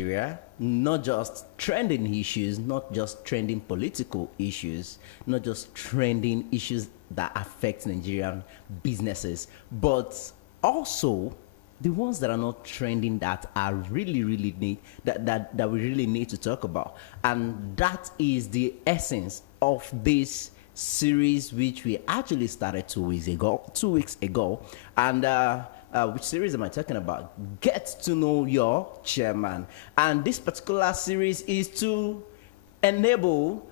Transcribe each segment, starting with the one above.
Nigeria, not just trending issues, not just trending political issues, not just trending issues that affect Nigerian businesses, but also the ones that are not trending that are really need that we really need to talk about. And that is the essence of this series, which we actually started 2 weeks ago. And which series am I talking about? Get to know your chairman. And this particular series is to enable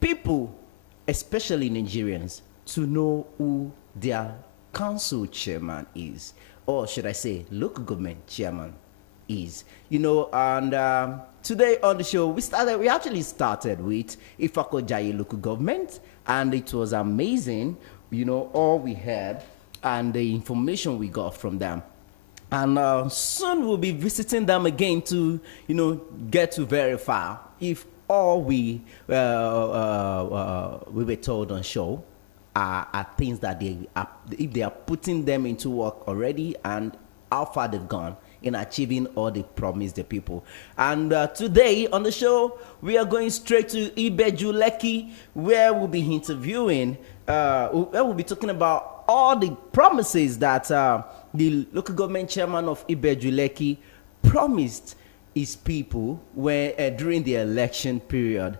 people, especially Nigerians, to know who their council chairman is, or should I say local government chairman is. And today on the show we actually started with Ifakojaye local government, and it was amazing, all we had and the information we got from them. And soon we'll be visiting them again to get to verify if all we were told on show are things that if they are putting them into work already, and how far they've gone in achieving all they promised the people. And today on the show, we are going straight to Ibeju Lekki, where we'll be interviewing, where we'll be talking about all the promises that the local government chairman of Ibeju Lekki promised his people during the election period,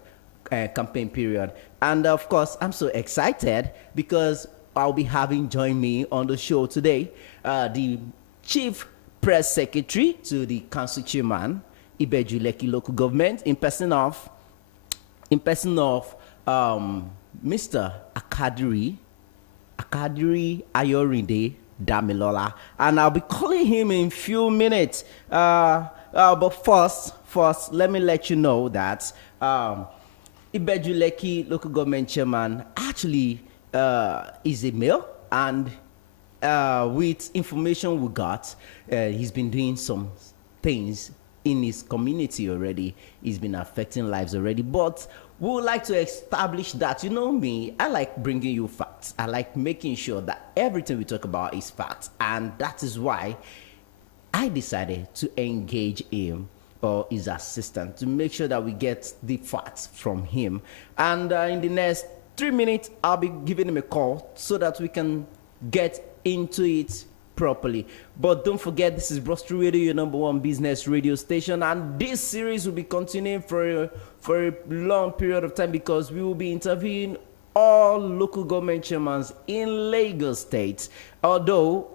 campaign period. And of course, I'm so excited because I'll be having join me on the show today the Chief Press Secretary to the Council Chairman, Ibeju Lekki Local Government, in person of Mr. Akadiri Ayorinde Damilola, and I'll be calling him in few minutes. But first, let me let you know that Ibeju Lekki Local Government Chairman actually is a male, and with information we got, he's been doing some things in his community already. He's been affecting lives already, but we would like to establish that. You know me, I like bringing you facts. I like making sure that everything we talk about is facts, and that is why I decided to engage him or his assistant to make sure that we get the facts from him. And in the next 3 minutes, I'll be giving him a call so that we can get into it properly. But don't forget, this is Brostru Radio, your number one business radio station, and this series will be continuing for a long period of time, because we will be interviewing all local government chairmen in Lagos State, although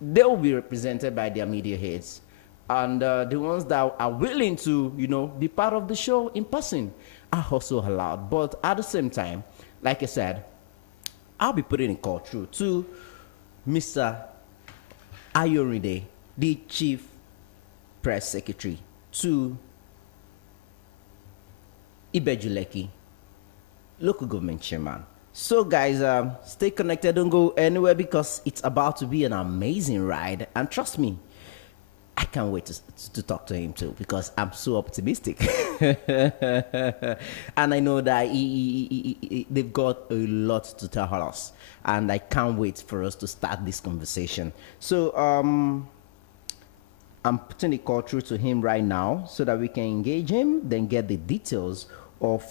they will be represented by their media heads, and the ones that are willing to be part of the show in person are also allowed. But at the same time, like I said, I'll be putting a call through to Mr. Ayorinde, the Chief Press Secretary to Ibeju Lekki Local Government Chairman. So guys, stay connected, don't go anywhere, because it's about to be an amazing ride, and trust me, I can't wait to talk to him too, because I'm so optimistic. And I know that they've got a lot to tell us, and I can't wait for us to start this conversation. So I'm putting the call through to him right now so that we can engage him, then get the details of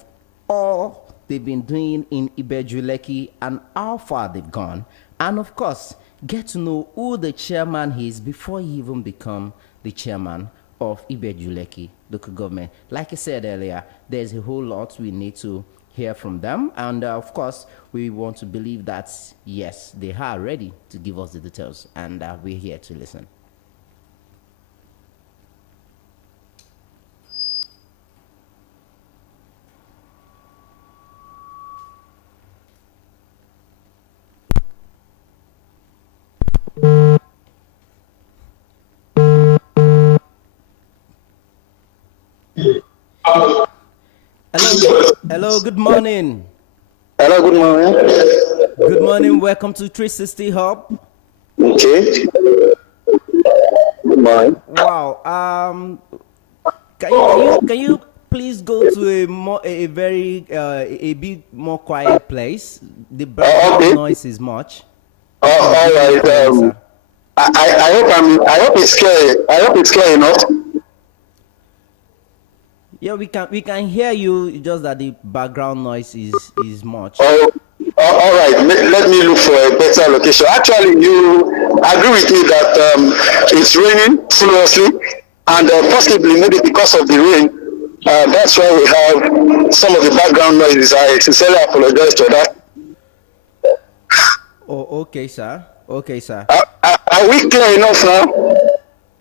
all they've been doing in Ibeju Lekki and how far they've gone, and of course get to know who the chairman is before he even become the chairman of Ibeju Lekki local government. Like I said earlier, there's a whole lot we need to hear from them, and of course we want to believe that yes, they are ready to give us the details, and we're here to listen. Hello, good morning. Hello, good morning. Good morning, welcome to 360 Hub. Okay. Good morning. Wow. Can you please go to a bit more quiet place? The background noise is much. All right. I hope it's clear. I hope it's clear enough. Yeah, we can hear you. Just that the background noise is much. Oh, all right. Let me look for a better location. Actually, you agree with me that it's raining furiously, and possibly maybe because of the rain, that's why we have some of the background noises. I sincerely apologize for that. Oh, okay, sir. Okay, sir. Are we clear enough now?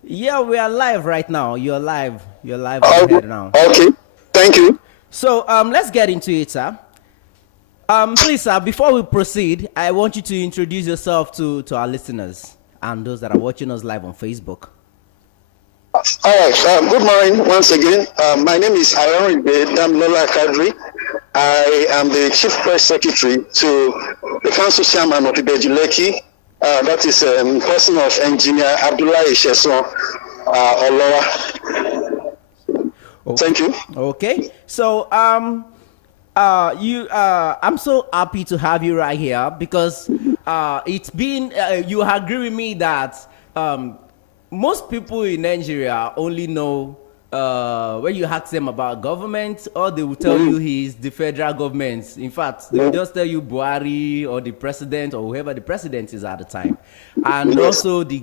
Yeah, we are live right now. You're live. You're live on Oh, ahead now. okay. Thank you. So let's get into it, sir. Please, sir, before we proceed, I want you to introduce yourself to our listeners and those that are watching us live on Facebook. All right. Good morning once again. My name is Ayorinde Damilola Akadiri. I am the Chief Press Secretary to the Council Chairman of Ibeju Lekki. That is person of Engineer Abdullahi Sheson Olowa. Thank you. Okay. So I'm so happy to have you right here because it's been you agree with me that most people in Nigeria only know when you ask them about government, or they will tell you he's the federal government. In fact, they will just tell you Buhari or the president or whoever the president is at the time, and also the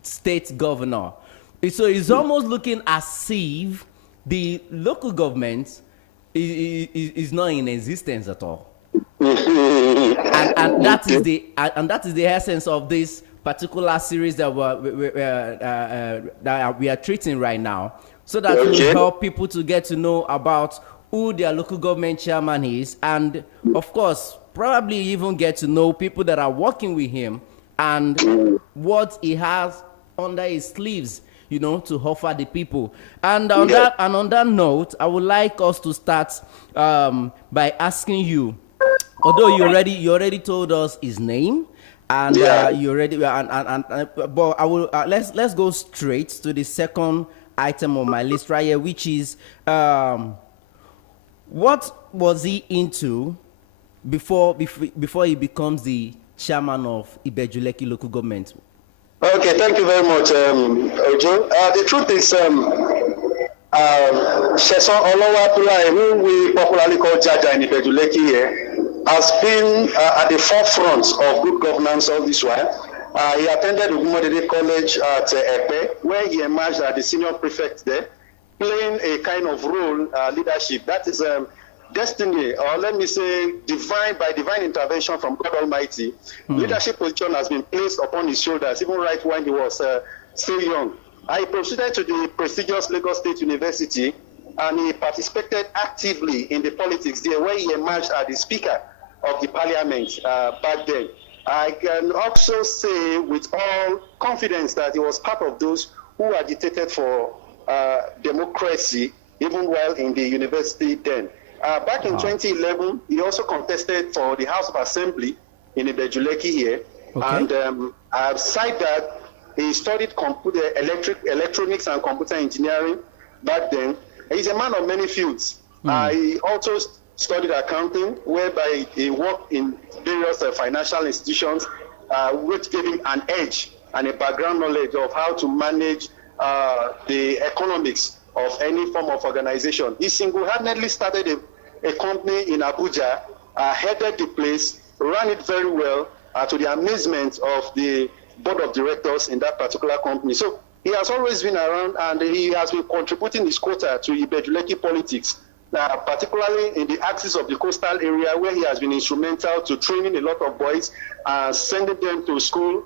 state governor. So it's almost looking as if the local government is not in existence at all. And that is the essence of this particular series that we are treating right now, so that we will help people to get to know about who their local government chairman is, and of course probably even get to know people that are working with him and what he has under his sleeves, to offer the people. And on that note, I would like us to start by asking you, although you already told us his name, and you already but I will let's go straight to the second item on my list right here, which is what was he into before he becomes the chairman of Ibeju Lekki local government? Okay, thank you very much, Ojo. The truth is, Sheson Olowa, who we popularly call Jaja in Ibeju Lekki here, has been at the forefront of good governance all this while. He attended Ugumodede College at Epe, where he emerged as the senior prefect there, playing a kind of role, leadership. That is destiny, or let me say, by divine intervention from God Almighty. Leadership position has been placed upon his shoulders, even right when he was still young. He proceeded to the prestigious Lagos State University, and he participated actively in the politics there, where he emerged as the speaker of the parliament back then. I can also say with all confidence that he was part of those who agitated for democracy, even while in the university then. Back in 2011, he also contested for the House of Assembly in Ibeju Lekki here. Okay. And aside that, he studied electronics and computer engineering back then. He's a man of many fields. He also studied accounting, whereby he worked in various financial institutions, which gave him an edge and a background knowledge of how to manage the economics of any form of organization. He single-handedly started a company in Abuja, headed the place, ran it very well, to the amazement of the board of directors in that particular company. So he has always been around, and he has been contributing his quota to Ibeju Lekki politics, particularly in the axis of the coastal area, where he has been instrumental to training a lot of boys, sending them to school,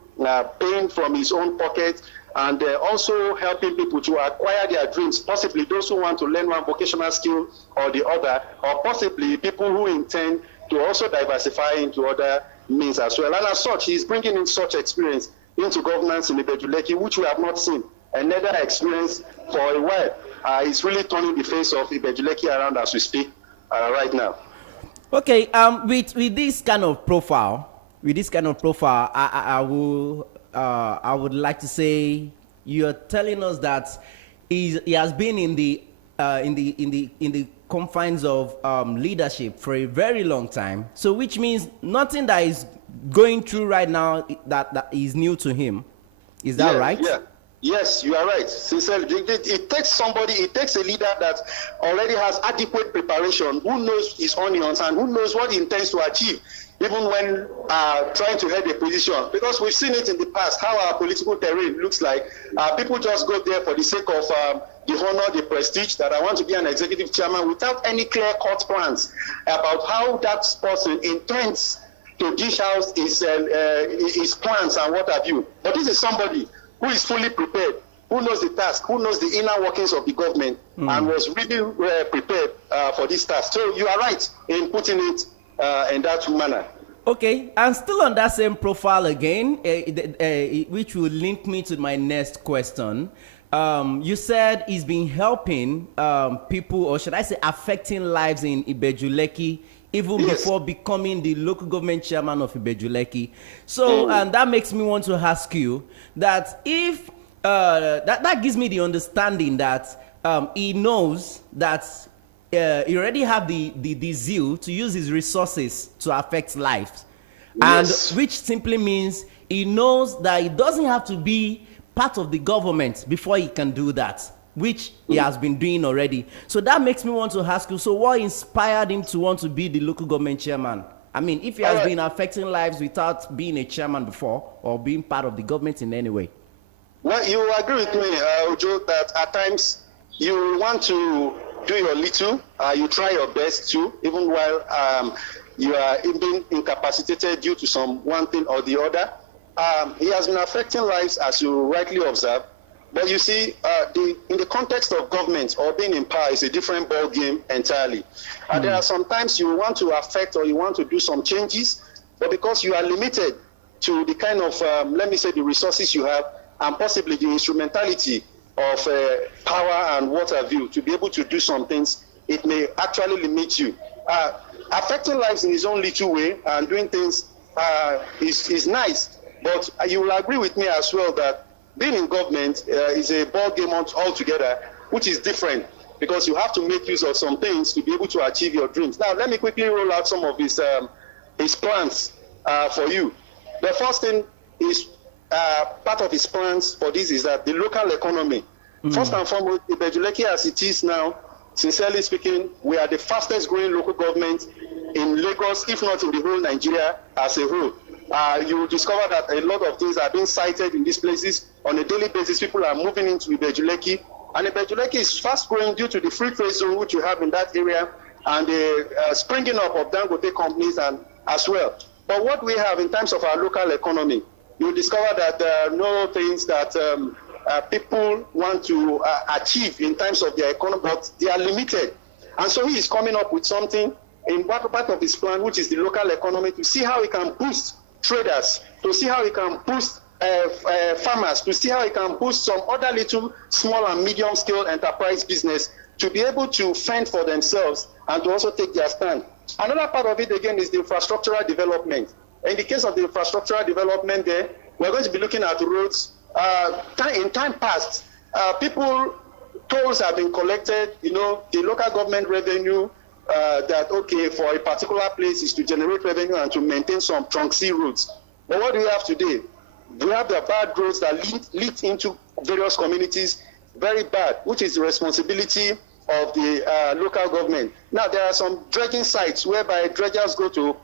paying from his own pocket, and also helping people to acquire their dreams, possibly those who want to learn one vocational skill or the other, or possibly people who intend to also diversify into other means as well. And as such, he's bringing in such experience into governance in Ibeju Lekki, which we have not seen another experience for a while. He's really turning the face of Ibeju Lekki around as we speak right now. Okay, with this kind of profile, I would like to say you're telling us that he has been in the confines of leadership for a very long time. So, which means nothing that is going through right now that is new to him. Is that right? Yeah. Yes, you are right. Sincerely, it takes somebody, it takes a leader that already has adequate preparation, who knows his onions and who knows what he intends to achieve, even when trying to head a position. Because we've seen it in the past, how our political terrain looks like. People just go there for the sake of the honor, the prestige, that I want to be an executive chairman without any clear-cut plans about how that person intends to dish out his plans and what have you. But this is somebody who is fully prepared, who knows the task, who knows the inner workings of the government, and was really prepared for this task. So you are right in putting it in that manner. Okay, and still on that same profile again, which will link me to my next question. You said he's been helping people, or should I say affecting lives in Ibeju Lekki, even before becoming the local government chairman of Ibeju Lekki. So, and that makes me want to ask you that if, that gives me the understanding that he knows that he already have the zeal to use his resources to affect lives. And which simply means he knows that he doesn't have to be part of the government before he can do that, which he has been doing already. So that makes me want to ask you, so what inspired him to want to be the local government chairman? I mean, if he has been affecting lives without being a chairman before or being part of the government in any way. Well, you agree with me, Ojo, that at times you want to do your little, you try your best too, even while you are being incapacitated due to some one thing or the other. He has been affecting lives, as you rightly observe. But you see, in the context of government or being in power is a different ball game entirely. There are sometimes you want to affect or you want to do some changes, but because you are limited to the kind of, let me say, the resources you have and possibly the instrumentality of power and what have you to be able to do some things, it may actually limit you. Affecting lives in his own little way and doing things is nice, but you will agree with me as well that being in government is a ball game altogether, which is different because you have to make use of some things to be able to achieve your dreams. Now, let me quickly roll out some of his plans for you. The first thing is part of his plans for this is that the local economy. First and foremost, Ibeju Lekki as it is now, sincerely speaking, we are the fastest growing local government in Lagos, if not in the whole Nigeria as a whole. You will discover that a lot of things are being cited in these places. On a daily basis, people are moving into Ibeju Lekki. And Ibeju Lekki is fast growing due to the free trade zone which you have in that area and the springing up of Dangote companies and as well. But what we have in terms of our local economy, you discover that there are no things that people want to achieve in terms of their economy, but they are limited. And so he is coming up with something in part of his plan, which is the local economy, to see how he can boost traders, to see how he can boost farmers, to see how he can boost some other little small and medium scale enterprise business to be able to fend for themselves and to also take their stand. Another part of it again is the infrastructural development. In the case of the infrastructural development there, we're going to be looking at roads. In time past, tolls have been collected, the local government revenue that, okay, for a particular place is to generate revenue and to maintain some trunk C roads. But what do we have today? We have the bad roads that lead into various communities, very bad, which is the responsibility of the local government. Now, there are some dredging sites whereby dredgers go to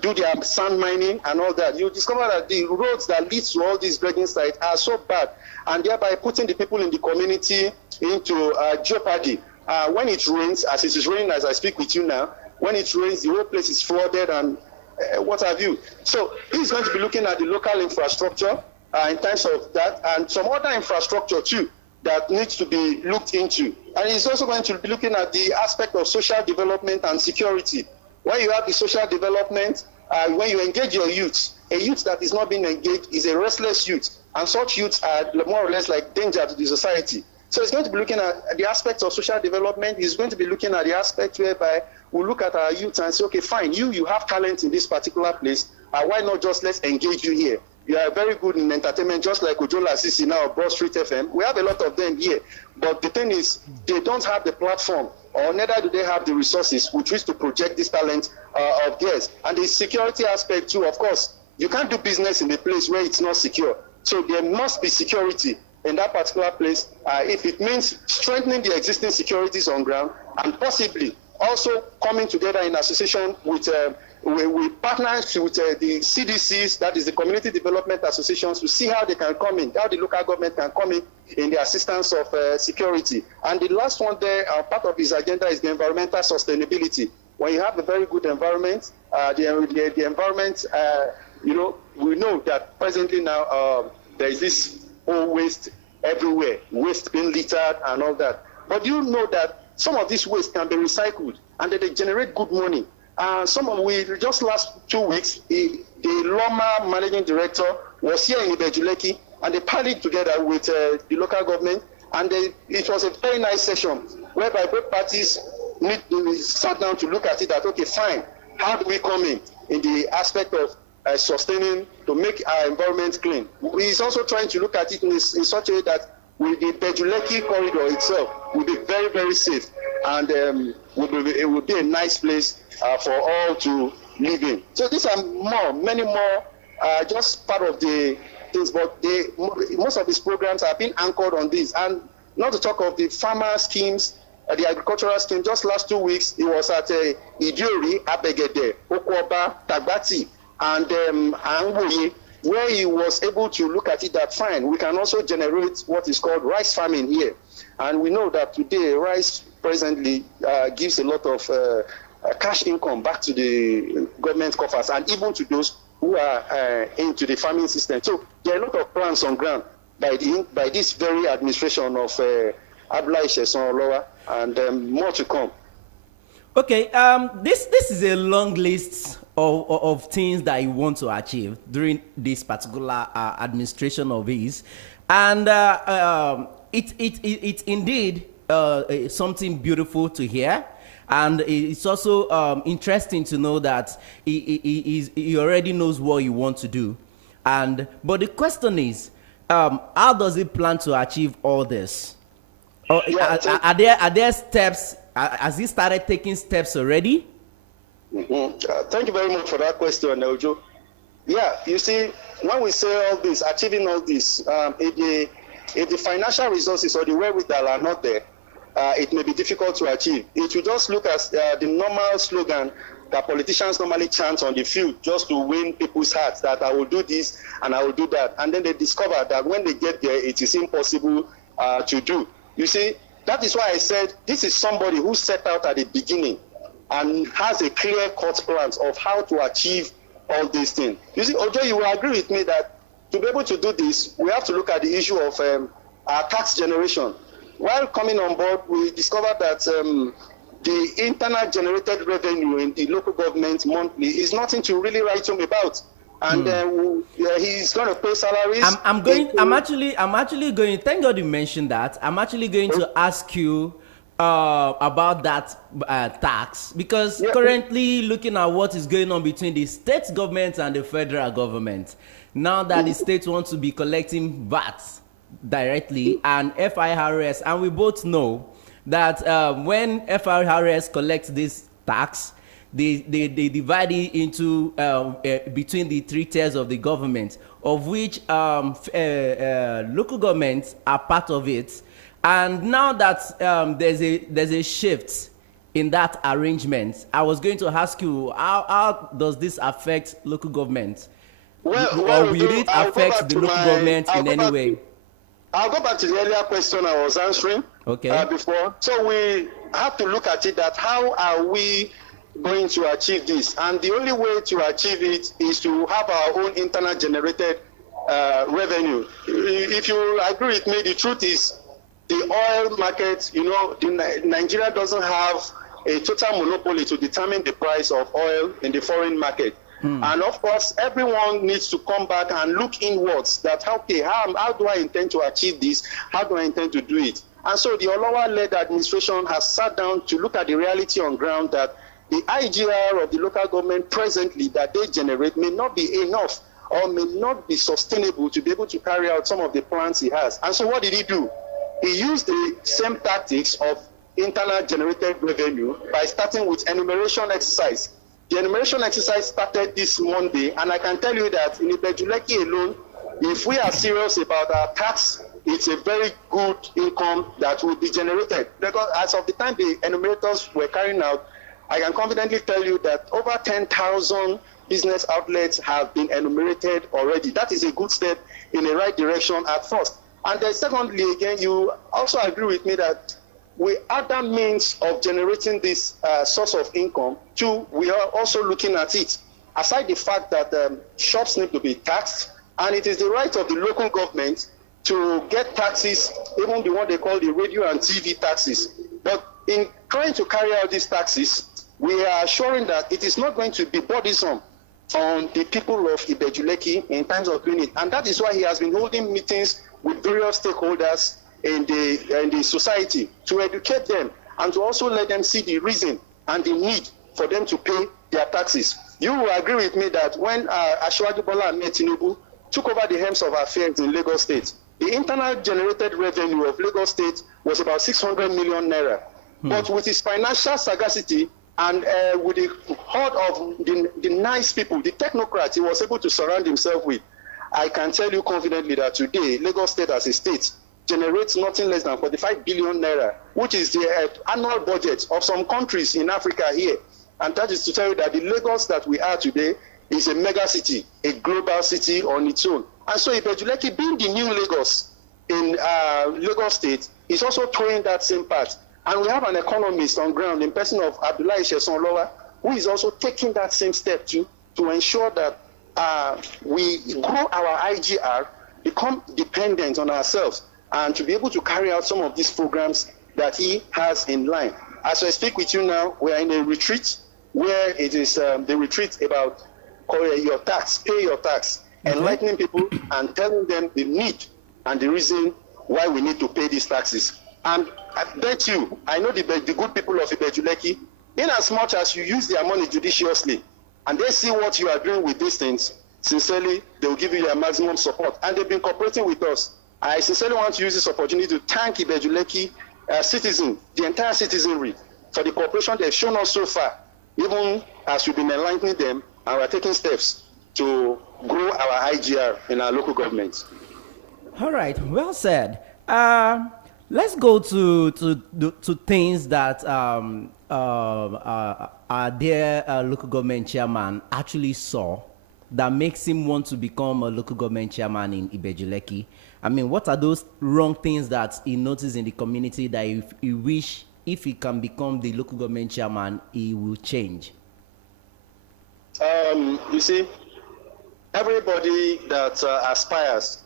do their sand mining and all that. You discover that the roads that lead to all these dredging sites are so bad and thereby putting the people in the community into jeopardy. When it rains, as it is raining as I speak with you now, when it rains, the whole place is flooded and what have you. So he's going to be looking at the local infrastructure in terms of that and some other infrastructure too that needs to be looked into. And he's also going to be looking at the aspect of social development and security. When you have the social development, when you engage your youth, a youth that is not being engaged is a restless youth, and such youths are more or less like danger to the society. So he's going to be looking at the aspects of social development. He's going to be looking at the aspect whereby we look at our youth and say, okay, fine, you have talent in this particular place. Why not just let's engage you here? You are very good in entertainment, just like Ojola Sisi now, Broad Street FM. We have a lot of them here. But the thing is, they don't have the platform, or neither do they have the resources with which to project this talent of theirs. And the security aspect too, of course, you can't do business in a place where it's not secure. So there must be security in that particular place, if it means strengthening the existing securities on ground and possibly also coming together in association with partners with the CDCs, that is the Community Development Associations, to see how they can come in, how the local government can come in the assistance of security. And the last one there, part of his agenda is the environmental sustainability. When you have a very good environment, the environment, we know that presently now there is this whole waste everywhere, waste being littered and all that. But you know that some of this waste can be recycled and that they generate good money. Just last 2 weeks, the Loma managing director was here in Ibeju Lekki, and they partnered together with the local government, and it was a very nice session whereby both parties sat down to look at it that, okay, fine, how do we come in the aspect of sustaining to make our environment clean. He's also trying to look at it in such a way that with the Ibeju Lekki corridor itself will be very, very safe, and it will be a nice place for all to live in. So these are many more, just part of the things, but most of these programs have been anchored on this. And not to talk of the farmer schemes, the agricultural scheme. Just last 2 weeks, it was at Idiori, Abegede, Okwoba, Tagbati, and Angoye, where he was able to look at it that fine, we can also generate what is called rice farming here. And we know that today rice presently gives a lot of cash income back to the government coffers and even to those who are into the farming system. So there are a lot of plans on ground by this very administration of Abdullahi Sheson Olowa, and more to come. Okay, this is a long list of things that you want to achieve during this particular administration of his, and it's indeed something beautiful to hear, and it's also interesting to know that he already knows what he wants to do, but the question is, how does he plan to achieve all this? Are there steps? Has he started taking steps already? Thank you very much for that question, Ojo. Yeah, you see, when we say all this, achieving all this, if the financial resources or the wherewithal are not there, it may be difficult to achieve. If you just look at the normal slogan that politicians normally chant on the field just to win people's hearts, that I will do this and I will do that, and then they discover that when they get there, it is impossible to do. You see, that is why I said this is somebody who set out at the beginning and has a clear-cut plan of how to achieve all these things. You see, Ojo, you will agree with me that to be able to do this, we have to look at the issue of our tax generation. While coming on board, we discovered that the internal generated revenue in the local government monthly is nothing to really write home about. And he's going to pay salaries. I'm actually going. Thank God you mentioned that. I'm actually going to ask you about that tax, because currently looking at what is going on between the state government and the federal government, now that the states want to be collecting VAT directly and FIRS, and we both know that when FIRS collects this tax, they divide it into between the three tiers of the government, of which local governments are part of it. And now that there's a shift in that arrangement, I was going to ask you, how does this affect local government? Or will it affect the local government in any way? I'll go back to the earlier question I was answering before. So we have to look at it that how are we going to achieve this? And the only way to achieve it is to have our own internal generated revenue. If you agree with me, the truth is the oil market, Nigeria doesn't have a total monopoly to determine the price of oil in the foreign market. And of course, everyone needs to come back and look inwards that, okay, how do I intend to achieve this? How do I intend to do it? And so the Olowa-led administration has sat down to look at the reality on ground that the IGR of the local government presently that they generate may not be enough or may not be sustainable to be able to carry out some of the plans he has. And so what did he do? He used the same tactics of internal generated revenue by starting with enumeration exercise. The enumeration exercise started this Monday, and I can tell you that in Ibeju Lekki alone, if we are serious about our tax it's a very good income that will be generated. Because as of the time the enumerators were carrying out, I can confidently tell you that over 10,000 business outlets have been enumerated already. That is a good step in the right direction at first. And then secondly, again, you also agree with me that with other means of generating this source of income, too, we are also looking at it. Aside the fact that shops need to be taxed, and it is the right of the local government to get taxes, even the one they call the radio and TV taxes. But in trying to carry out these taxes, we are assuring that it is not going to be burdensome on the people of Ibeju Lekki in terms of doing it. And that is why he has been holding meetings with various stakeholders in the society to educate them and to also let them see the reason and the need for them to pay their taxes. You will agree with me that when Asiwaju Bola Ahmed Tinubu took over the helms of affairs in Lagos State, the internal generated revenue of Lagos State was about 600 million naira. But with his financial sagacity and with the horde of the nice people, the technocrats he was able to surround himself with, I can tell you confidently that today, Lagos State as a state generates nothing less than 45 billion naira, which is the annual budget of some countries in Africa here. And that is to tell you that the Lagos that we are today is a mega city, a global city on its own. And so Ibeju Lekki, being the new Lagos in Lagos State, is also throwing that same part. And we have an economist on ground in person of Abdullahi Sheson-Lowa, who is also taking that same step to ensure that we grow our IGR, become dependent on ourselves, and to be able to carry out some of these programs that he has in line. As I speak with you now, we are in a retreat where it is the retreat about your tax, pay your tax, enlightening people and telling them the need and the reason why we need to pay these taxes. And I bet you, I know the good people of Ibeju Lekki, in as much as you use their money judiciously, and they see what you are doing with these things, sincerely, they will give you their maximum support. And they've been cooperating with us. I sincerely want to use this opportunity to thank Ibeju Lekki citizen, the entire citizenry, for the cooperation they've shown us so far, even as we've been enlightening them, and we're taking steps to grow our IGR in our local government. All right, well said. Let's go to things that our dear local government chairman actually saw that makes him want to become a local government chairman in Ibeju Lekki. I mean, what are those wrong things that he noticed in the community that he wish if he can become the local government chairman, he will change? You see, everybody that aspires,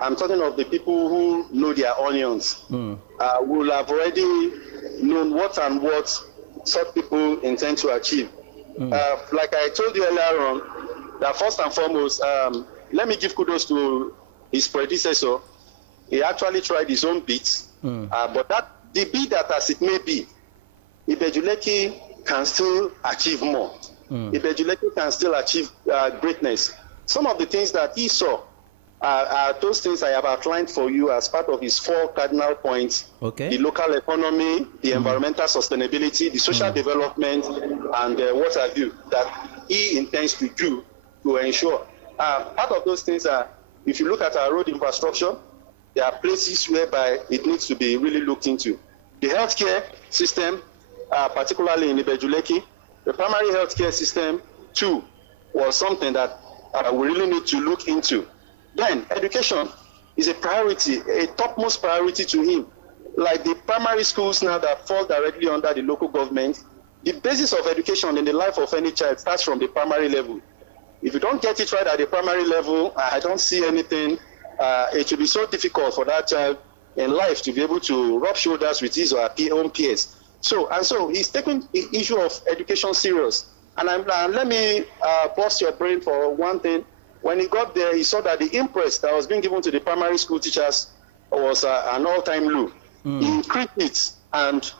I'm talking of the people who know their onions, will have already known what and what such people intend to achieve. Like I told you earlier on, that first and foremost, let me give kudos to his predecessor. He actually tried his own bit, but the bit that as it may be, Ibeju Lekki can still achieve more. Ibeju Lekki can still achieve greatness. Some of the things that he saw are those things I have outlined for you as part of his 4 cardinal points. Okay. The local economy, the environmental sustainability, the social development, and what have you, that he intends to do to ensure. Part of those things are, if you look at our road infrastructure, there are places whereby it needs to be really looked into. The healthcare system, particularly in Ibeju Lekki, the primary healthcare system too was something that we really need to look into. Then education is a priority, a topmost priority to him. Like the primary schools now that fall directly under the local government, the basis of education in the life of any child starts from the primary level. If you don't get it right at the primary level, I don't see anything. It will be so difficult for that child in life to be able to rub shoulders with his or her own peers. So he's taking the issue of education serious. And let me bust your brain for one thing. When he got there, he saw that the impress that was being given to the primary school teachers was an all-time low. He increased it, and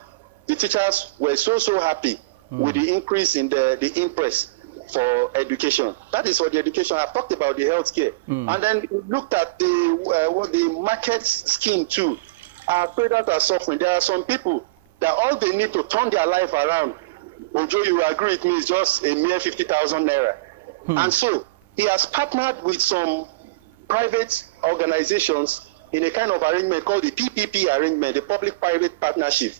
the teachers were so happy with the increase in the impress for education. That is for the education. I've talked about the healthcare. And then looked at the market scheme too. Our traders are suffering. There are some people that all they need to turn their life around, Ojo, you agree with me, is just a mere 50,000 naira. And so he has partnered with some private organizations in a kind of arrangement called the PPP arrangement, the public-private partnership,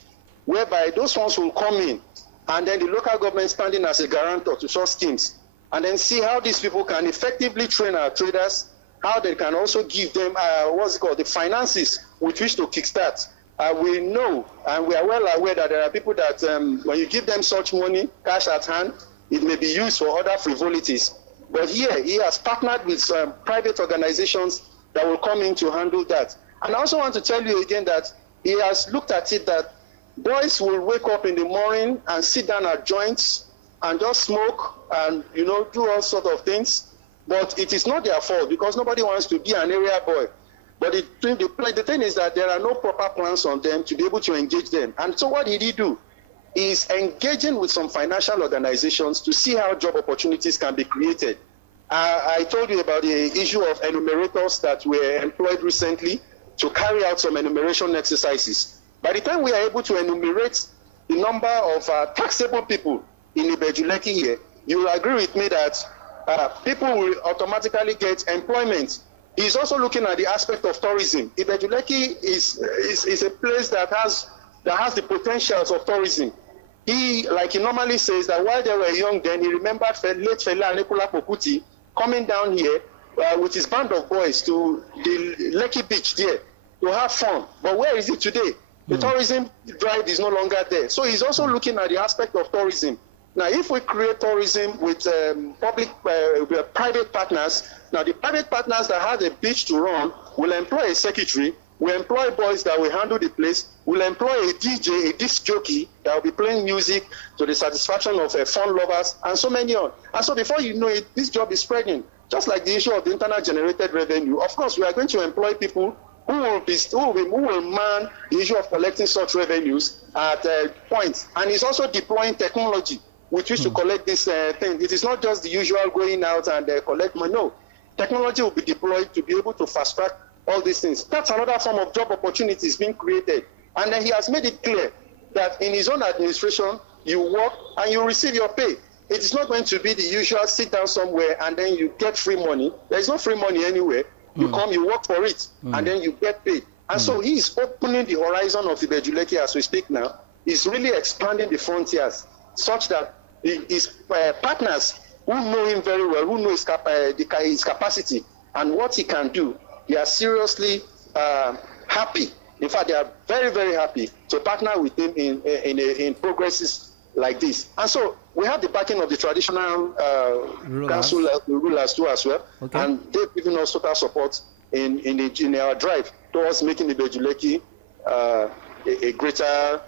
whereby those funds will come in, and then the local government standing as a guarantor to such schemes, and then see how these people can effectively train our traders, how they can also give them the finances with which to kickstart. We know and we are well aware that there are people that when you give them such money, cash at hand, it may be used for other frivolities. But here, he has partnered with private organizations that will come in to handle that. And I also want to tell you again that he has looked at it that boys will wake up in the morning and sit down at joints and just smoke and, do all sorts of things. But it is not their fault because nobody wants to be an area boy. But the thing is that there are no proper plans on them to be able to engage them. And so what did he do? Is engaging with some financial organizations to see how job opportunities can be created. I told you about the issue of enumerators that were employed recently to carry out some enumeration exercises. By the time we are able to enumerate the number of taxable people in Ibeju Lekki here, you will agree with me that people will automatically get employment. He's also looking at the aspect of tourism. Ibeju Lekki is a place that has the potentials of tourism. He normally says that while they were young then, he remembered late Fela Nicola Poputi coming down here with his band of boys to the Lekki beach there to have fun. But where is it today? The tourism drive is no longer there. So he's also looking at the aspect of tourism. Now, if we create tourism with private partners, now the private partners that have a beach to run will employ a secretary, will employ boys that will handle the place, will employ a DJ, a disc jockey that will be playing music to the satisfaction of fun lovers, and so many on. And so before you know it, this job is spreading. Just like the issue of the internal generated revenue. Of course, we are going to employ people who will man the issue of collecting such revenues at points. And he's also deploying technology with which to collect this thing. It is not just the usual going out and collect money. No, technology will be deployed to be able to fast track all these things. That's another form of job opportunities being created. And then he has made it clear that in his own administration, you work and you receive your pay. It is not going to be the usual sit down somewhere and then you get free money. There is no free money anywhere. You come, you work for it, and then you get paid. And so he is opening the horizon of Ibeju Lekki as we speak now. He's really expanding the frontiers such that his partners who know him very well, who know his capacity and what he can do, they are seriously happy. In fact, they are very, very happy to partner with him in progresses like this. And so we have the backing of the traditional council rulers too as well. Okay. And they've given us total support in our drive towards making Ibeju Lekki a greater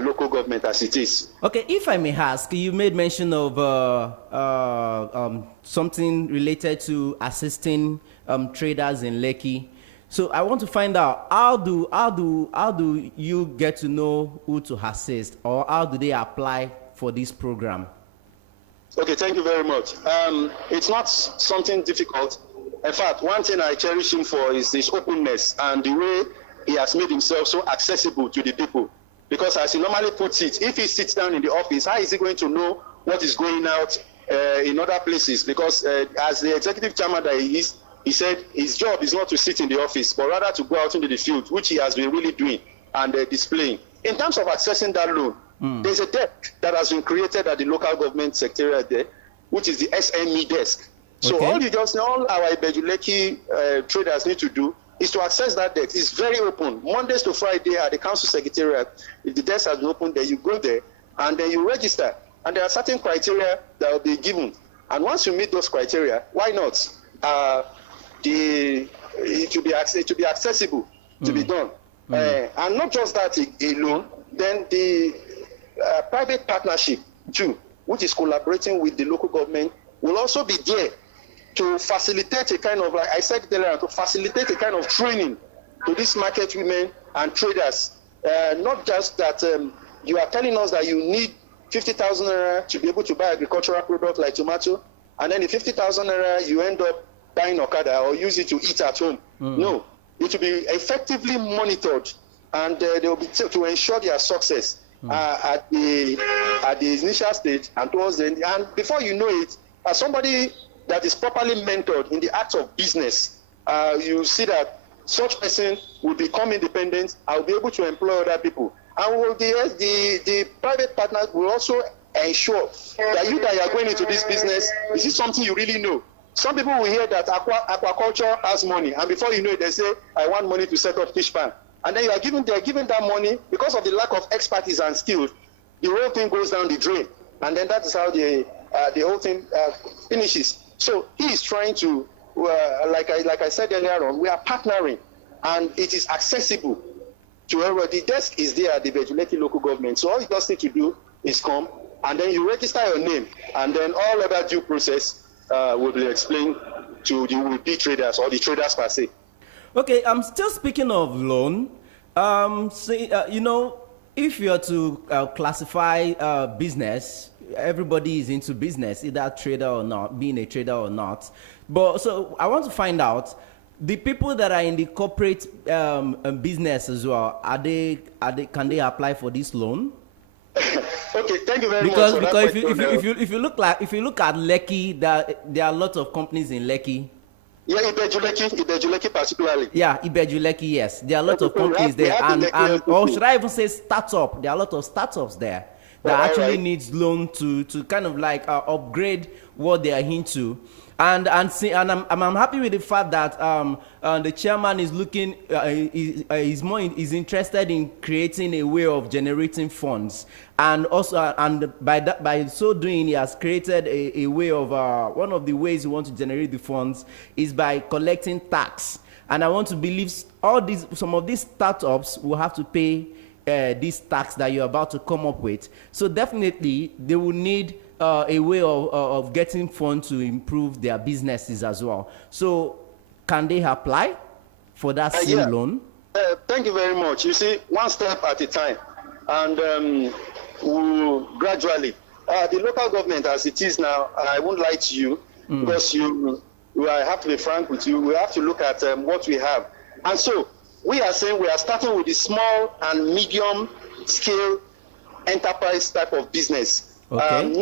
local government as it is. Okay, if I may ask, you made mention of something related to assisting traders in Lekki. So I want to find out how do you get to know who to assist, or how do they apply for this program? Okay, thank you very much. It's not something difficult. In fact, one thing I cherish him for is his openness and the way he has made himself so accessible to the people. Because as he normally puts it, if he sits down in the office, how is he going to know what is going out in other places? Because as the executive chairman that he is, he said his job is not to sit in the office, but rather to go out into the field, which he has been really doing and displaying. In terms of accessing that loan, there's a desk that has been created at the local government secretariat there, which is the SME desk. So all our Ibeju Lekki traders need to do is to access that desk. It's very open. Mondays to Friday at the council secretariat, if the desk has been opened there, you go there and then you register. And there are certain criteria that will be given. And once you meet those criteria, why not? It will be accessible to be done. And not just that alone, then the private partnership too, which is collaborating with the local government, will also be there to facilitate a kind of, like I said earlier, to facilitate a kind of training to these market women and traders. Not just that you are telling us that you need 50,000 naira to be able to buy agricultural product like tomato, and then the 50,000 naira you end up buying Okada or use it to eat at home. No, it will be effectively monitored, and they will be to ensure their success at the initial stage and towards the end. And before you know it, as somebody that is properly mentored in the act of business, you see that such person will become independent. I'll be able to employ other people. And the private partners will also ensure that you are going into this business, this is something you really know. Some people will hear that aquaculture has money, and before you know it, they say, I want money to set up fish farm. And then they're given that money because of the lack of expertise and skills. The whole thing goes down the drain. And then that is how the whole thing finishes. So he is trying to, like I said earlier on, we are partnering, and it is accessible to everyone. The desk is there at the Ibeju Lekki local government. So all you just need to do is come, and then you register your name, and then all other due process will be explained to the would-be traders or the traders per se. Okay, I'm still speaking of loan. You know, if you're to classify business, everybody is into business, either trader or not, being a trader or not. But so I want to find out, the people that are in the corporate business as well, can they apply for this loan? Okay, thank you very much. Because if you look at Lekki, there are a lot of companies in Lekki. Yeah, Ibeju Lekki particularly. Yeah, Ibeju Lekki, yes. There are a lot of companies there, and or should I even say startup? There are a lot of startups there that actually needs loan to kind of like upgrade what they are into. And I'm happy with the fact that the chairman is looking is interested in creating a way of generating funds, and also by so doing he has created a way of one of the ways he wants to generate the funds is by collecting tax. And I want to believe some of these startups will have to pay this tax that you're about to come up with. So definitely they will need a way of getting funds to improve their businesses as well. So can they apply for that same loan? Thank you very much. You see, one step at a time, and we'll gradually. The local government as it is now, I won't lie to you, because I have to be frank with you, we have to look at what we have. And so we are saying we are starting with the small and medium scale enterprise type of business. Okay.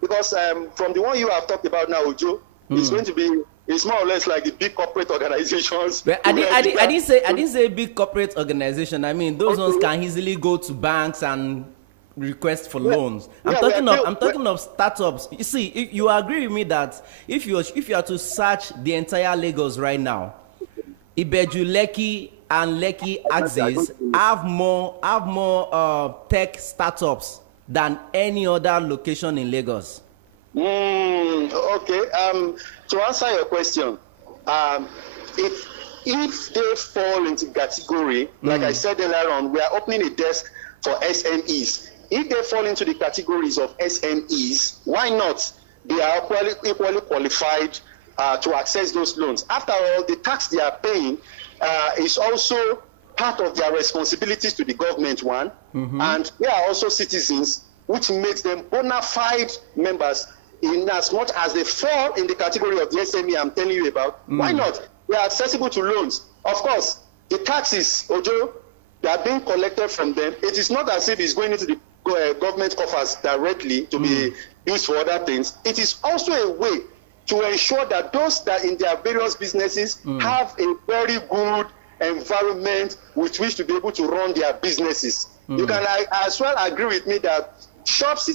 Because from the one you have talked about now, Ojo, it's more or less like the big corporate organizations. Well, I didn't say big corporate organization. I mean, those ones can easily go to banks and request for loans. I'm talking of startups. You see, if you agree with me that if you are to search the entire Lagos right now, Ibeju Lekki and Lekki Axis have more tech startups than any other location in Lagos. Okay. To answer your question, if they fall into category, like I said earlier on, we are opening a desk for SMEs. If they fall into the categories of SMEs, why not? They are equally qualified to access those loans. After all, the tax they are paying is also part of their responsibilities to the government, and they are also citizens, which makes them bona fide members in as much as they fall in the category of the SME I'm telling you about. Why not? They are accessible to loans. Of course, the taxes, Ojo, they are being collected from them. It is not as if it's going into the government coffers directly to be used for other things. It is also a way to ensure that those that in their various businesses have a very good environment with which to be able to run their businesses. You can as well agree with me that shops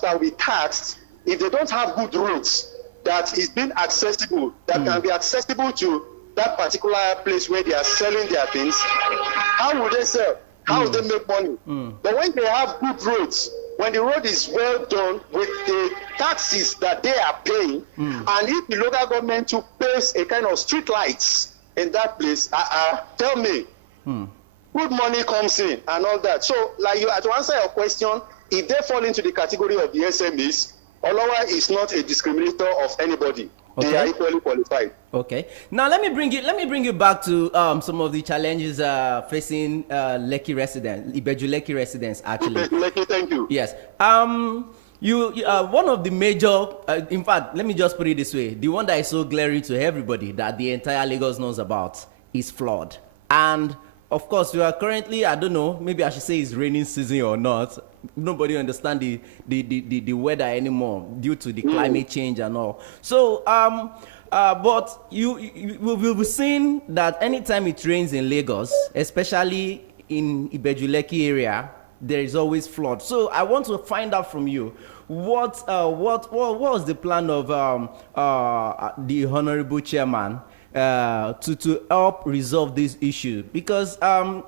that we taxed, if they don't have good roads that is being accessible, that can be accessible to that particular place where they are selling their things, how would they sell? How would they make money? But when they have good roads, when the road is well done with the taxes that they are paying, and if the local government to place a kind of street lights in that place, tell me, good money comes in and all that. So, like to answer your question, if they fall into the category of the SMEs, Olowa is not a discriminator of anybody. Okay. They are equally qualified. Okay. Now let me bring you back to some of the challenges facing Lekki residents, Ibeju Lekki residents actually. Ibeju Lekki, thank you. Yes. You one of the major, in fact, let me just put it this way: the one that is so glaring to everybody that the entire Lagos knows about is flood. And of course, we are currently, I don't know, maybe I should say it's raining season or not. Nobody understands the weather anymore due to the climate change and all. So But we'll be seeing that anytime it rains in Lagos, especially in Ibeju Lekki area, there is always flood. So I want to find out from you what was the plan of the honorable chairman to help resolve this issue, because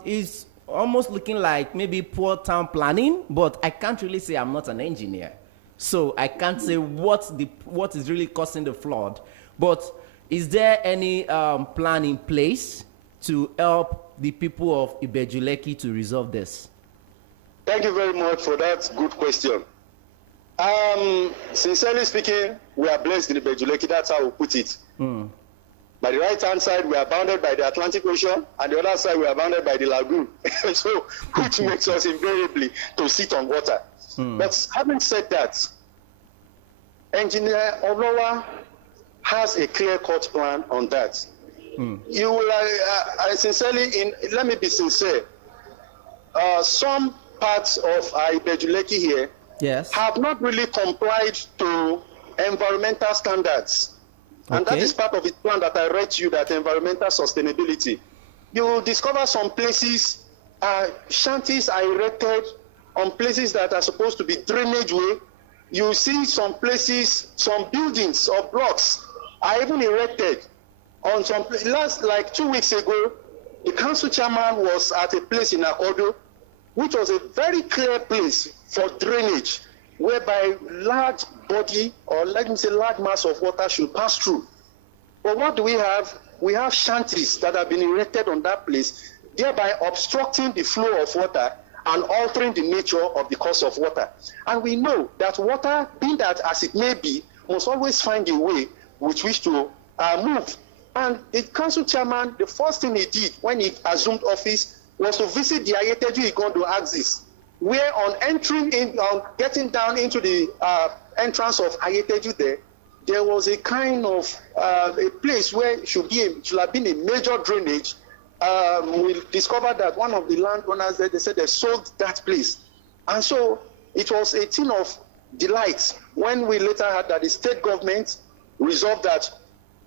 it's almost looking like maybe poor town planning, but I can't really say, I'm not an engineer, so I can't say what is really causing the flood. But is there any plan in place to help the people of Ibeju Lekki to resolve this? Thank you very much for that good question. Sincerely speaking, we are blessed in Ibeju Lekki. That's how we put it. By the right hand side, we are bounded by the Atlantic Ocean, and the other side, we are bounded by the lagoon. So, which makes us invariably to sit on water. But having said that, Engineer Olowa has a clear-cut plan on that. You will, I sincerely, let me be sincere. Some parts of Ibeju Lekki here have not really complied to environmental standards. And that is part of the plan that I read to you, that environmental sustainability. You will discover some places, shanties are erected on places that are supposed to be drainage way. You see some places, some buildings or blocks are even erected on some places. Like 2 weeks ago, the council chairman was at a place in Akodo, which was a very clear place for drainage, whereby large body, or let me say large mass of water should pass through. But what do we have? We have shanties that have been erected on that place, thereby obstructing the flow of water and altering the nature of the course of water. And we know that water, being that as it may be, must always find a way with which to move. And the council chairman, the first thing he did when he assumed office was to visit the Ayeteju Igondo axis, where on entering in, on getting down into the entrance of Ayeteju there was a kind of a place where it should have been a major drainage. We discovered that one of the landowners there, they said they sold that place. And so it was a thing of delight when we later heard that the state government resolved that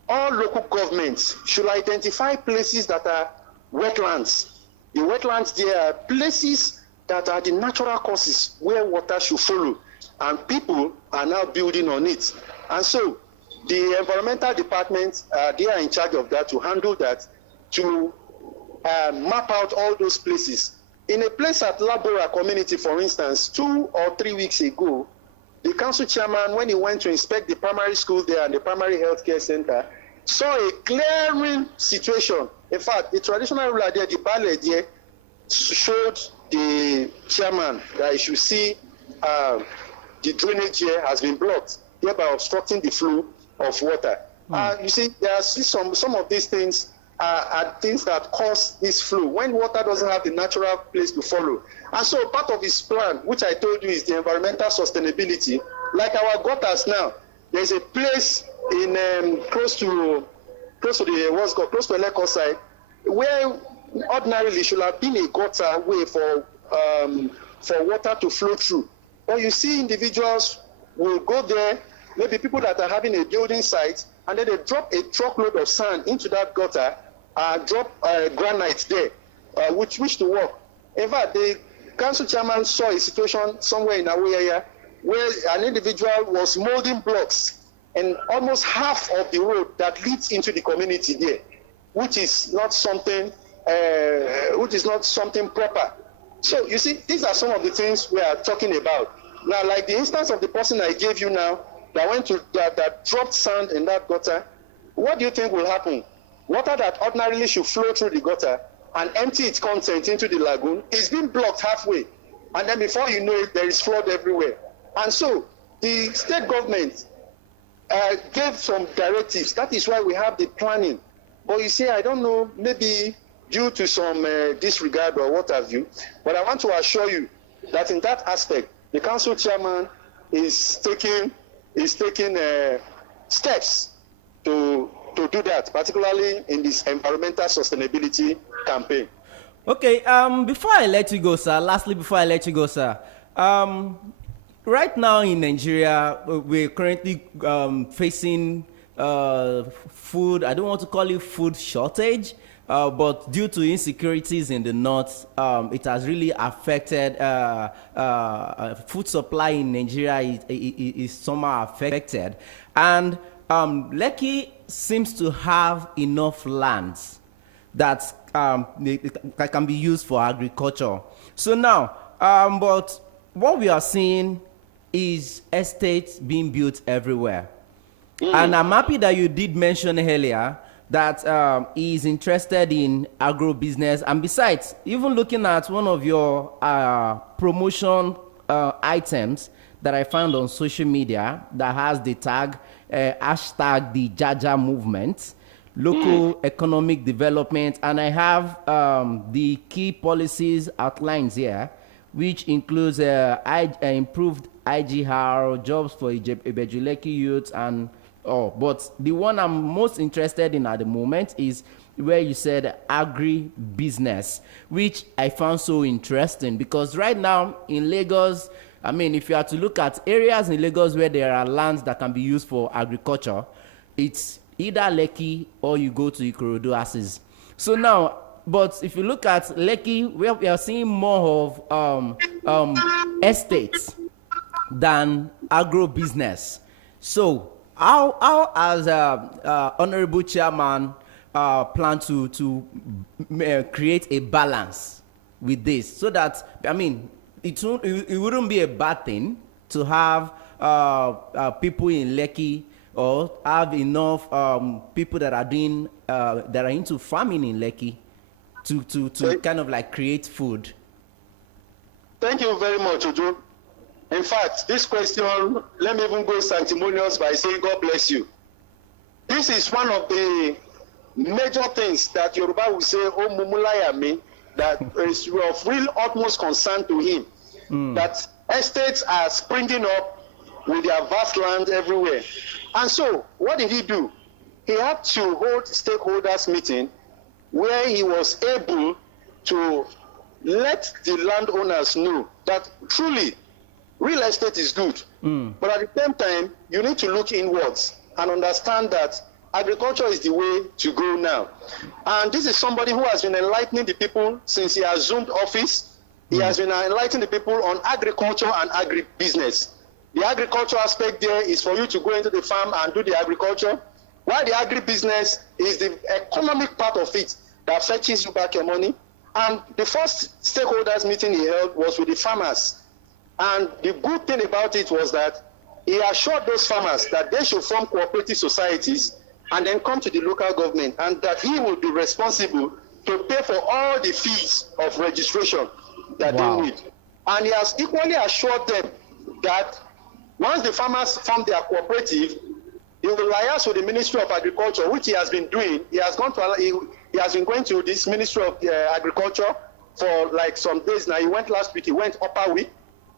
all local governments should identify places that are wetlands. The wetlands, there are places that are the natural causes where water should follow, and people are now building on it. And so the environmental department, they are in charge of that, to handle that, to map out all those places. In a place at Labora community, for instance, 2 or 3 weeks ago, the council chairman, when he went to inspect the primary school there and the primary health care center, saw a glaring situation. In fact, the traditional ruler there, the Bale there, showed the chairman that he should see the drainage here has been blocked, thereby obstructing the flow of water. You see, there are some of these things are things that cause this flow when water doesn't have the natural place to follow. And so part of his plan, which I told you, is the environmental sustainability. Like our gutters now, there's a place in close to Eleko side, where ordinarily should have been a gutter way for water to flow through. But you see individuals will go there, maybe people that are having a building site, and then they drop a truckload of sand into that gutter, drop granite there, which to work. In fact, the council chairman saw a situation somewhere in our area where an individual was molding blocks and almost half of the road that leads into the community there, which is not something proper. So you see, these are some of the things we are talking about. Now, like the instance of the person I gave you now, that dropped sand in that gutter, what do you think will happen? Water that ordinarily should flow through the gutter and empty its content into the lagoon is being blocked halfway. And then before you know it, there is flood everywhere. And so the state government gave some directives. That is why we have the planning. But you see, I don't know, maybe due to some disregard or what have you, but I want to assure you that in that aspect, the council chairman is taking steps to do that, particularly in this environmental sustainability campaign. Okay, before I let you go, sir, right now in Nigeria, we're currently facing food, I don't want to call it food shortage, but due to insecurities in the north, it has really affected food supply in Nigeria is somehow affected. And Lekki seems to have enough lands that that can be used for agriculture. So now, but what we are seeing is estates being built everywhere. And I'm happy that you did mention earlier that he is interested in agro business. And besides, even looking at one of your promotion items that I found on social media that has the tag, hashtag the Jaja movement, local economic development, and I have the key policies outlined here, which includes improved IGR, jobs for Ibeju Lekki youth, and but the one I'm most interested in at the moment is where you said agri-business, which I found so interesting because right now in Lagos, I mean, if you are to look at areas in Lagos where there are lands that can be used for agriculture, it's either Lekki or you go to Ikorodu Asses. So now, but if you look at Lekki, where we are seeing more of estates than agro-business. So how has Honorable Chairman plan to create a balance with this so that, I mean, it wouldn't be a bad thing to have people in Lekki or have enough people that are doing that are into farming in Lekki to kind of like create food? Thank you very much, Ojo. In fact, this question, let me even go sanctimonious by saying God bless you. This is one of the major things that Yoruba will say, "Oh, Mumulaya me," that is of real utmost concern to him. That estates are springing up with their vast land everywhere. And so, what did he do? He had to hold stakeholders meeting where he was able to let the landowners know that truly real estate is good. But at the same time, you need to look inwards and understand that agriculture is the way to go now. And this is somebody who has been enlightening the people since he assumed office. He has been enlightening the people on agriculture and agribusiness. The agriculture aspect there is for you to go into the farm and do the agriculture, while the agribusiness is the economic part of it that fetches you back your money. And the first stakeholders meeting he held was with the farmers. And the good thing about it was that he assured those farmers that they should form cooperative societies and then come to the local government, and that he will be responsible to pay for all the fees of registration that they need. And he has equally assured them that once the farmers form their cooperative, he will liaise with the Ministry of Agriculture, which he has been doing. He has been going to this Ministry of Agriculture for like some days now. He went last week, he went upper week,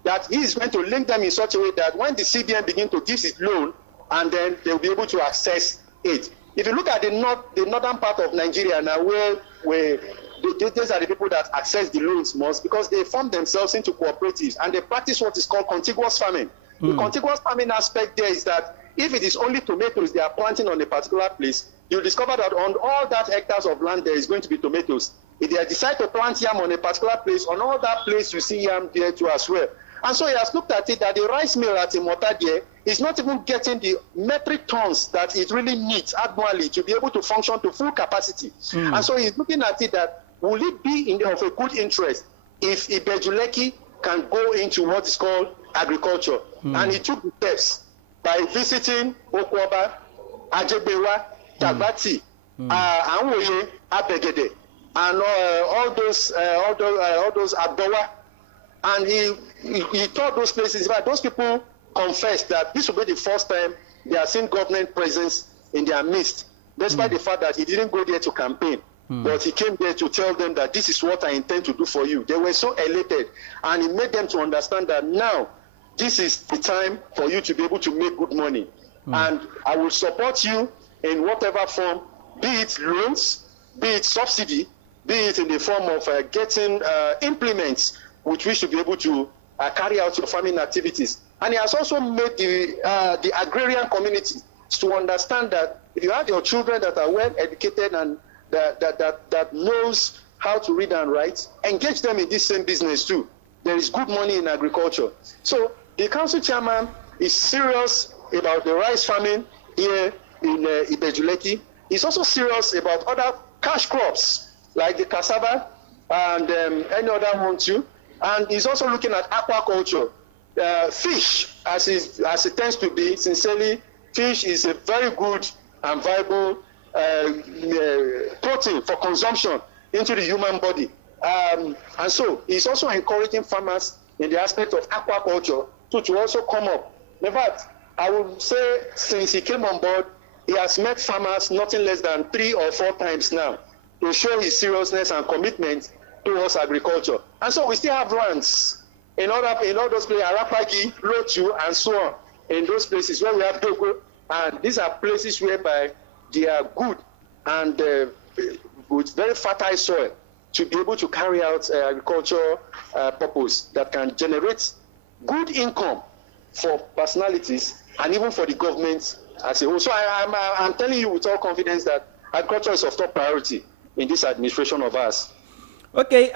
that he is going to link them in such a way that when the CBN begin to give its loan, and then they'll be able to access it. If you look at the northern part of Nigeria now, where these are the people that access the loans most, because they form themselves into cooperatives and they practice what is called contiguous farming. The contiguous farming aspect there is that if it is only tomatoes they are planting on a particular place, you discover that on all that hectares of land there is going to be tomatoes. If they decide to plant yam on a particular place, on all that place you see yam there too as well. And so he has looked at it that the rice mill at Imota there is not even getting the metric tons that it really needs annually to be able to function to full capacity. And so he's looking at it that will it be of a good interest if Ibeju Lekki can go into what is called agriculture. And he took the steps by visiting Okwoba, Ajebewa, Tagbati, Anwoye, Abegede, and all those Abawa. And he taught those places. In fact, those people confessed that this will be the first time they are seeing government presence in their midst, despite the fact that he didn't go there to campaign. But he came there to tell them that this is what I intend to do for you. They were so elated, and he made them to understand that now this is the time for you to be able to make good money. And I will support you in whatever form, be it loans, be it subsidy, be it in the form of getting implements with which to be able to carry out your farming activities. And he has also made the agrarian community to understand that if you have your children that are well educated and that knows how to read and write, engage them in this same business too. There is good money in agriculture. So the council chairman is serious about the rice farming here in Ibeju Lekki. He's also serious about other cash crops like the cassava and any other one too. And he's also looking at aquaculture. Fish, as it tends to be, sincerely, fish is a very good and viable protein for consumption into the human body. And so he's also encouraging farmers in the aspect of aquaculture to also come up. In fact, I would say since he came on board, he has met farmers nothing less than 3 or 4 times now to show his seriousness and commitment towards agriculture. And so we still have lands in all those places, Arapagi, Lotu, and so on, in those places where we have Dogo. And these are places whereby they are good and with very fertile soil to be able to carry out agriculture purpose that can generate good income for personalities and even for the government as a whole. So I'm telling you with all confidence that agriculture is of top priority in this administration of ours. Okay,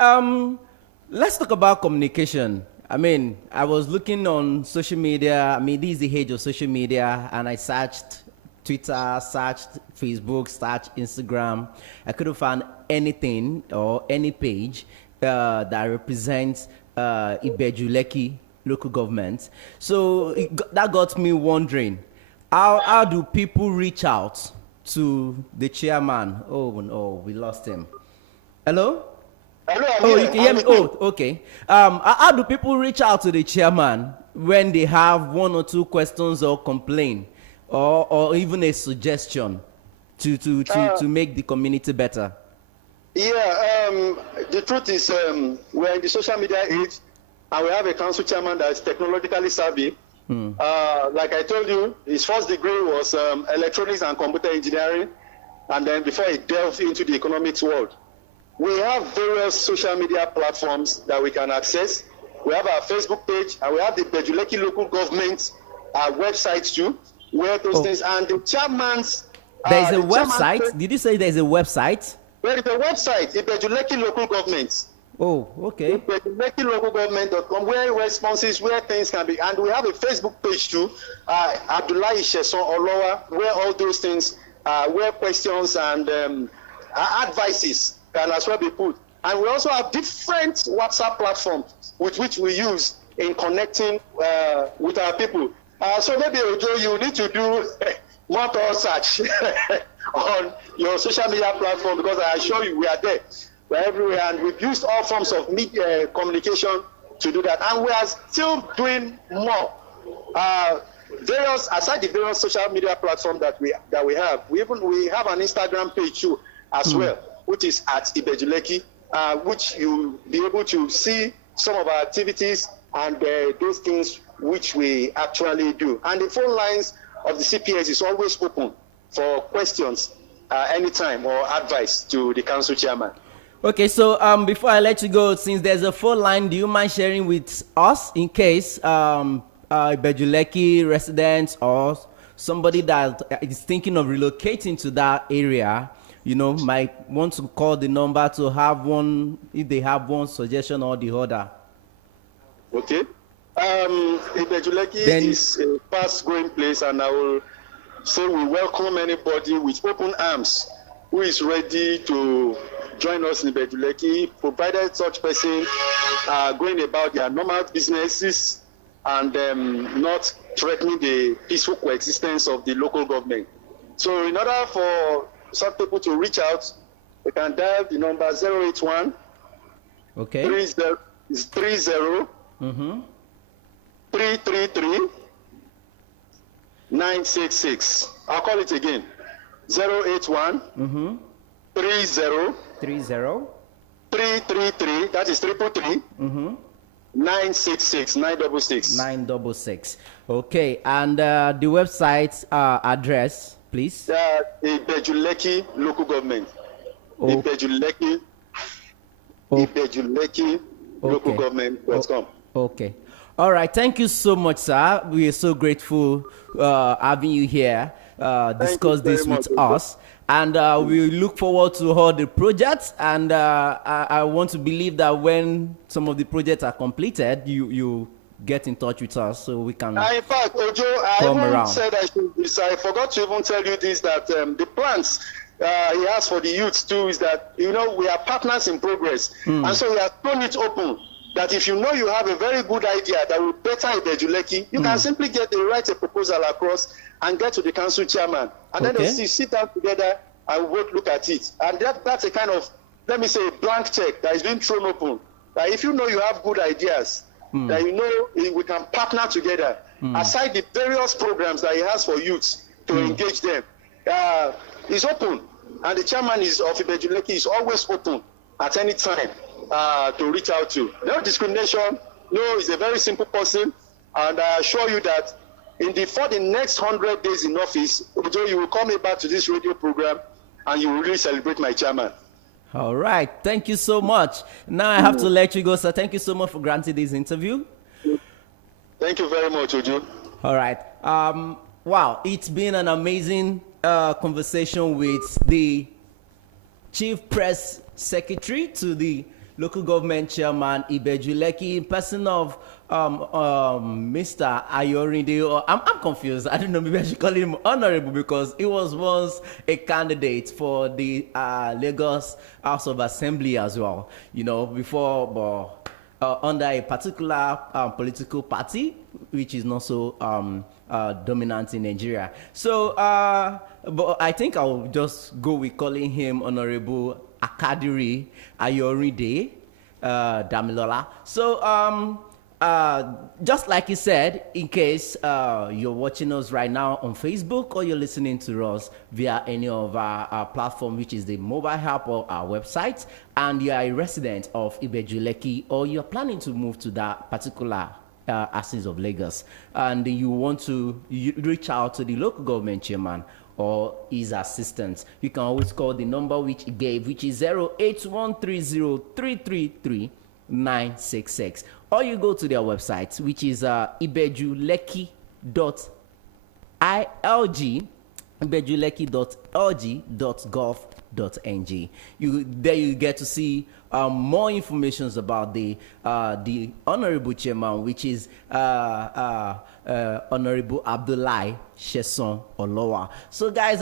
let's talk about communication. I mean, I was looking on social media. I mean, this is the age of social media, and I searched Twitter, searched Facebook, searched Instagram. I couldn't find anything or any page that represents Ibeju Lekki local government. So that got me wondering, how do people reach out to the chairman? Oh no, we lost him. Hello? Hello, you can hear me? Oh, okay. How do people reach out to the chairman when they have 1 or 2 questions or complaint or even a suggestion to make the community better? Yeah, the truth is we're in the social media age and we have a council chairman that is technologically savvy. Like I told you, his first degree was electronics and computer engineering, and then before he delved into the economics world. We have various social media platforms that we can access. We have our Facebook page, and we have the Ibeju Lekki local government website too, where those things, and the chairman's... There's a website? Did you say there's a website? There is a website, Ibeju Lekki local government. Oh, okay. Ibeju Lekki local government.com, where responses, where things can be, and we have a Facebook page too, Abdullahi Sheson Olowa, where all those things, where questions and advices can as well be put. And we also have different WhatsApp platforms with which we use in connecting with our people. So maybe, Ojo, you need to do more search on your social media platform, because I assure you we are there. We're everywhere, and we've used all forms of media communication to do that. And we are still doing more. Aside the various social media platforms that we have, we have an Instagram page too as well, which is at Ibeju Lekki, which you'll be able to see some of our activities and those things which we actually do. And the phone lines of the CPS is always open for questions anytime or advice to the council chairman. Okay, so before I let you go, since there's a phone line, do you mind sharing with us in case Ibeju Lekki residents or somebody that is thinking of relocating to that area, might want to call the number to have one, if they have one suggestion or the other? Okay. Ibeju Lekki is a fast-growing place, and I will say we welcome anybody with open arms who is ready to join us in Ibeju Lekki, provided such person are going about their normal businesses and not threatening the peaceful coexistence of the local government. So in order for some people to reach out, they can dial the number 081 okay 30 333 966. I'll call it again. 081 30 333, that is 333 966 966. Okay, and the website address, please. Ibeju Lekki local government. Ibeju Lekki. Ibeju Lekki local government.com. Okay. All right. Thank you so much, sir. We are so grateful having you here. Thank you discuss very this much. with us. And we look forward to all the projects. And I want to believe that when some of the projects are completed, you get in touch with us so we can In fact, Ojo, I come even around. said I forgot to even tell you this, that the plans he has for the youth too is that, we are partners in progress. And so he has thrown it open that if you know you have a very good idea that will better Ibeju Lekki, you can simply write a proposal across and get to the council chairman. And then they'll sit down together and both look at it. And that's a kind of, let me say, a blank check that is being thrown open. That if you know you have good ideas, that we can partner together. Aside the various programs that he has for youths to engage them, he's open. And the chairman of Ibeju Lekki is always open at any time to reach out to. No discrimination. No, he's a very simple person. And I assure you that for the next 100 days in office, Ojo, you will call me back to this radio program and you will really celebrate my chairman. All right. Thank you so much. Now I have to let you go, sir. Thank you so much for granting this interview. Thank you very much, Ojo. All right. Wow. It's been an amazing conversation with the Chief Press Secretary to the Local Government Chairman Ibeju Lekki, in person of Mr. Ayorinde. I'm confused. I don't know. Maybe I should call him Honorable because he was once a candidate for the Lagos House of Assembly as well. Before, under a particular political party, which is not so dominant in Nigeria. So, but I think I'll just go with calling him Honorable Akadiri Ayorinde Damilola. So, just like he said, in case you're watching us right now on Facebook or you're listening to us via any of our platform, which is the mobile app or our website, and you are a resident of Ibeju Lekki or you're planning to move to that particular axis of Lagos, and you want to reach out to the local government chairman or his assistants, you can always call the number which he gave, which is 08130333966, or you go to their website, which is ibejulekki.ilg, ibejulekki.lg.gov.ng. There you get to see more information about the honorable chairman, which is Honorable Abdullahi Sheson Olowa. So guys,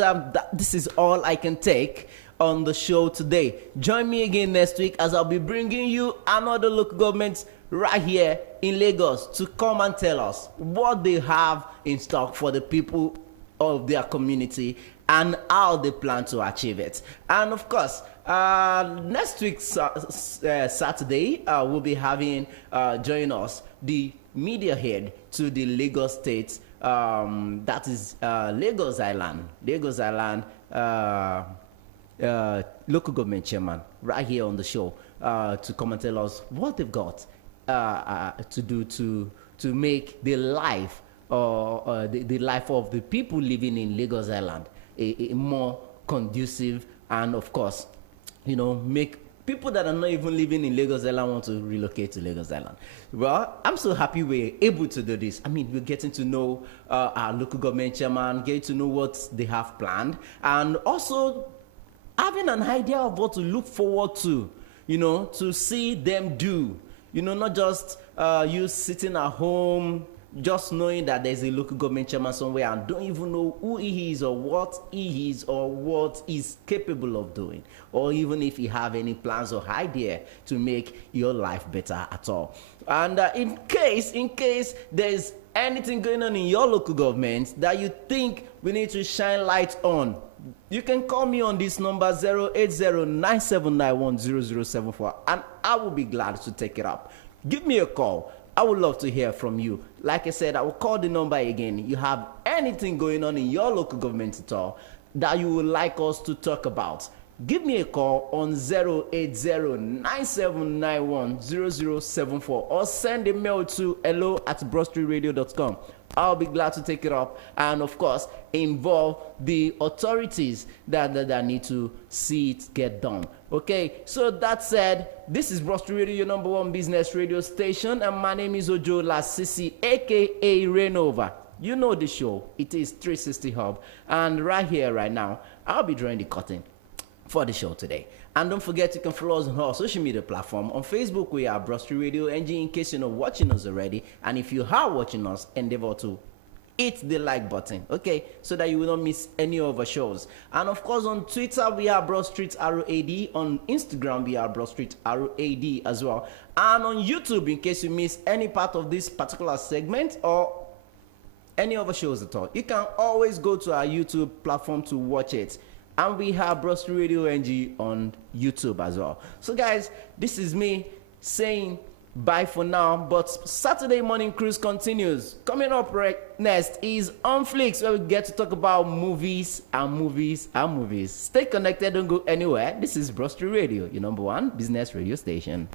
this is all I can take on the show today. Join me again next week as I'll be bringing you another local government right here in Lagos to come and tell us what they have in stock for the people of their community and how they plan to achieve it. And of course, next week Saturday, we'll be having join us the media head to the Lagos State, that is Lagos Island local government chairman right here on the show to come and tell us what they've got to do to make the life the life of the people living in Lagos Island a more conducive, and of course, make people that are not even living in Lagos Island want to relocate to Lagos Island. Well, I'm so happy we're able to do this. I mean, we're getting to know our local government chairman, getting to know what they have planned, and also having an idea of what to look forward to, to see them do. Not just you sitting at home, just knowing that there's a local government chairman somewhere and don't even know who he is or what he is or what he's capable of doing, or even if you have any plans or idea to make your life better at all. And in case there's anything going on in your local government that you think we need to shine light on, you can call me on this number 08097910074, and I will be glad to take it up. Give me a call. I would love to hear from you. Like I said, I will call the number again. You have anything going on in your local government at all that you would like us to talk about, give me a call on 08097910074 or send a mail to hello@broadstreetradio.com. I'll be glad to take it up and, of course, involve the authorities that need to see it get done. Okay, so that said, this is Broad Street Radio, your number one business radio station, and my name is Ojo Lasisi, aka Rainover. You know the show. It is 360 Hub. And right here, right now, I'll be drawing the curtain for the show today. And don't forget, you can follow us on our social media platform. On Facebook, we are Broad Street Radio NG, in case you're not watching us already. And if you are watching us, endeavor to hit the like button, okay, so that you will not miss any of our shows. And of course, on Twitter, we are Broad Street ROAD. On Instagram, we are Broad Street ROAD as well. And on YouTube, in case you miss any part of this particular segment or any other shows at all, you can always go to our YouTube platform to watch it. And we have Broad Street Radio NG on YouTube as well. So guys, this is me saying bye for now, but Saturday morning cruise continues. Coming up right next is On Flicks, where we get to talk about movies and movies and movies. Stay connected, don't go anywhere. This is Broad Street Radio, your number one business radio station.